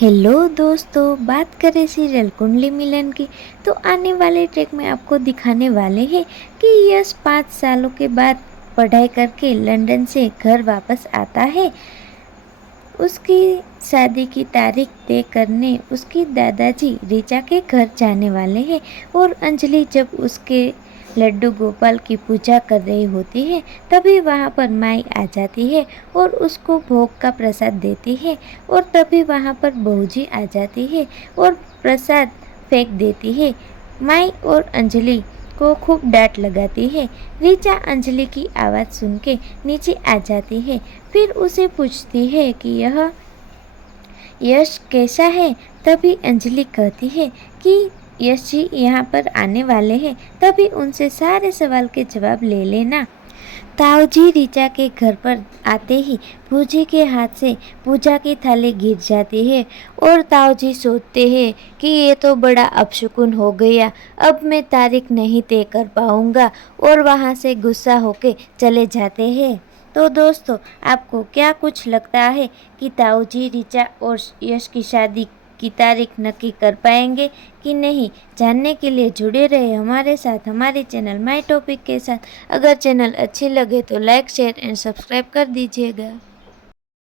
Hello दोस्तों, बात करें सीरियल कुंडली मिलन की तो आने वाले ट्रैक में आपको दिखाने वाले हैं कि यश 5 सालों के बाद पढ़ाई करके लंदन से घर वापस आता है। उसकी शादी की तारीख तय करने उसकी दादाजी ऋचा के घर जाने वाले हैं और अंजलि जब उसके लड्डू गोपाल की पूजा कर रही होती है तभी वहाँ पर माई आ जाती है और उसको भोग का प्रसाद देती है और तभी वहाँ पर बहूजी आ जाती है और प्रसाद फेंक देती है। माई और अंजलि को खूब डांट लगाती है। ऋचा अंजलि की आवाज़ सुन के नीचे आ जाती है, फिर उसे पूछती है कि यह यश कैसा है। तभी अंजलि कहती है कि यश जी यहाँ पर आने वाले हैं, तभी उनसे सारे सवाल के जवाब ले लेना। ताऊजी ऋचा के घर पर आते ही पूजी के हाथ से पूजा की थाली गिर जाती है और ताऊजी सोचते हैं कि ये तो बड़ा अपशकुन हो गया, अब मैं तारीख नहीं तय कर पाऊंगा और वहाँ से गुस्सा होके चले जाते हैं। तो दोस्तों, आपको क्या कुछ लगता है कि ताऊजी ऋचा और यश की शादी की तारीख नक्की कर पाएंगे कि नहीं? जानने के लिए जुड़े रहे हमारे साथ, हमारे चैनल माय टॉपिक के साथ। अगर चैनल अच्छी लगे तो लाइक शेयर एंड सब्सक्राइब कर दीजिएगा।